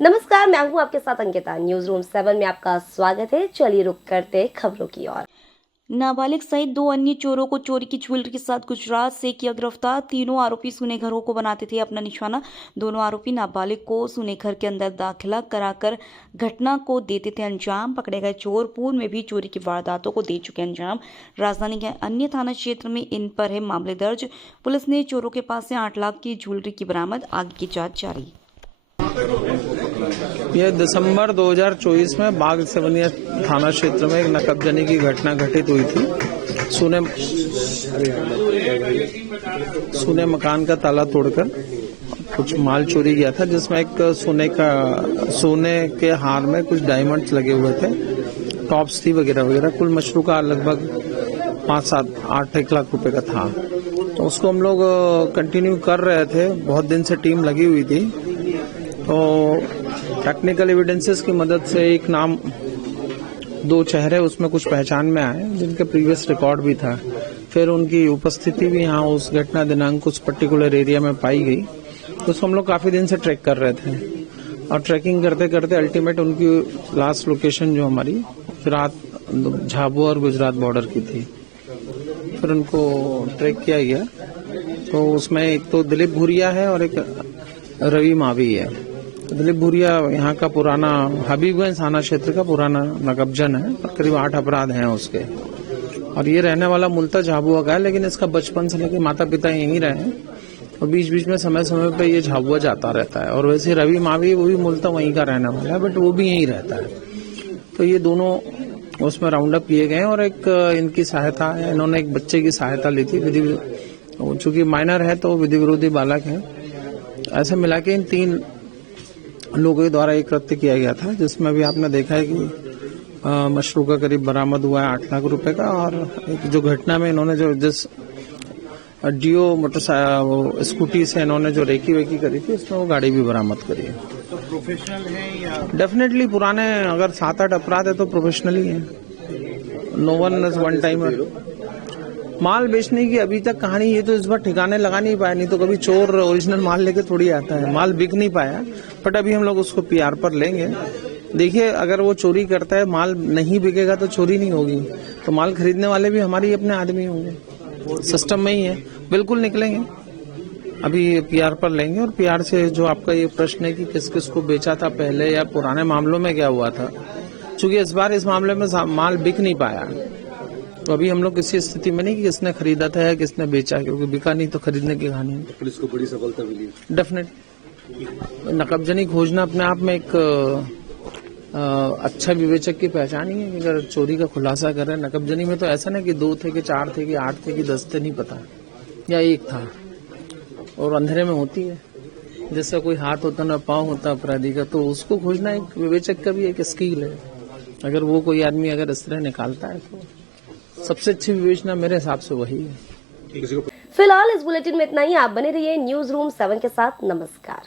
नमस्कार, मैं हूं आपके साथ अंकिता। न्यूज रूम 7 में आपका स्वागत है। चलिए रुक करते हैं खबरों की ओर। नाबालिग सहित 2 अन्य चोरों को चोरी की ज्वेलरी के साथ गुजरात से किया गिरफ्तार। तीनों आरोपी सूने घरों को बनाते थे अपना निशाना। दोनों आरोपी नाबालिग को सूने घर के अंदर दाखिला कराकर घटना को देते थे अंजाम। पकड़े गए चोर पूर्व में भी चोरी की वारदातों को दे चुके अंजाम। राजधानी के अन्य थाना क्षेत्र में इन पर है मामले दर्ज। पुलिस ने चोरों के पास से 8 लाख की ज्वेलरी की बरामद। आगे की जांच जारी। यह दिसंबर 2024 में बाग सेवनिया थाना क्षेत्र में एक नकबजनी की घटना घटित हुई थी। सोने मकान का ताला तोड़कर कुछ माल चोरी गया था, जिसमें एक सोने के हार में कुछ डायमंड्स लगे हुए थे, टॉप्स थी वगैरह वगैरह। कुल मशरू का लगभग 5-7-8 लाख रुपए का था। तो उसको हम लोग कंटिन्यू कर रहे थे, बहुत दिन से टीम लगी हुई थी। तो टेक्निकल एविडेंसेस की मदद से एक नाम, 2 चेहरे उसमें कुछ पहचान में आए, जिनके प्रीवियस रिकॉर्ड भी था। फिर उनकी उपस्थिति भी यहाँ उस घटना दिनांक उस पर्टिकुलर एरिया में पाई गई। तो उसको हम लोग काफी दिन से ट्रैक कर रहे थे, और ट्रैकिंग करते करते अल्टीमेट उनकी लास्ट लोकेशन जो हमारी झाबुआ और गुजरात बॉर्डर की थी, फिर उनको ट्रैक किया गया। तो उसमें एक तो दिलीप भूरिया है और एक रवि मावी है। दिलीप भूरिया यहाँ का पुराना हबीबगंज थाना क्षेत्र का पुराना नकबजन है, और करीब 8 अपराध हैं उसके। और ये रहने वाला मूलतः झाबुआ का है, लेकिन इसका बचपन से लेकर माता पिता यहीं रहे हैं, और बीच बीच में समय समय पे ये झाबुआ जाता रहता है। और वैसे रवि मावी वो भी मूलतः वहीं का रहने वाला है, बट वो भी यहीं रहता है। तो ये दोनों उसमें राउंड अप किए गए, और एक इनकी सहायता है, इन्होंने एक बच्चे की सहायता ली थी। चूंकि माइनर है तो विधि विरोधी बालक है। ऐसे मिला के इन 3 लोगों के द्वारा एक कृत्य किया गया था, जिसमें भी आपने देखा है कि मशरू का करीब बरामद हुआ है 8 लाख रुपए का। और एक जो घटना में इन्होंने जिस डियो मोटरसाइकिल स्कूटी से इन्होंने जो रेकी वेकी करी थी, उसमें वो गाड़ी भी बरामद करी है। तो प्रोफेशनल है या डेफिनेटली पुराने अगर 7-8 अपराध है तो प्रोफेशनल ही है। No one is one timer. माल बेचने की अभी तक कहानी ये तो इस बार ठिकाने लगा नहीं पाया, नहीं तो कभी चोर ओरिजिनल माल लेके थोड़ी आता है। माल बिक नहीं पाया, बट अभी हम लोग उसको पीआर पर लेंगे। देखिए, अगर वो चोरी करता है, माल नहीं बिकेगा तो चोरी नहीं होगी, तो माल खरीदने वाले भी हमारे अपने आदमी होंगे, सिस्टम में ही है। बिल्कुल निकलेंगे, अभी पीआर पर लेंगे। और पीआर से जो आपका ये प्रश्न है कि किस किस को बेचा था पहले या पुराने मामलों में क्या हुआ था, चूंकि इस बार इस मामले में माल बिक नहीं पाया, तो अभी हम लोग किसी स्थिति में नहीं कि किसने खरीदा था या किसने बेचा, क्योंकि बिका नहीं तो खरीदने की कहानी है। पुलिस को बड़ी सफलता मिली। डेफिनेट नकबजनी खोजना अपने आप में एक अच्छा विवेचक की पहचान ही है कि अगर चोरी का खुलासा कर रहे हैं। नकबजनी में तो ऐसा नहीं कि 2 थे कि 4 थे कि 8 थे कि 10 थे, नहीं पता, या 1 था, और अंधेरे में होती है। जैसा कोई हाथ होता ना पाँव होता अपराधी का, तो उसको खोजना एक विवेचक का भी एक स्किल है। अगर वो कोई आदमी अगर इस तरह निकालता है तो सबसे अच्छी विवेचना मेरे हिसाब से वही है। फिलहाल इस बुलेटिन में इतना ही। आप बने रहिए न्यूज रूम 7 के साथ। नमस्कार।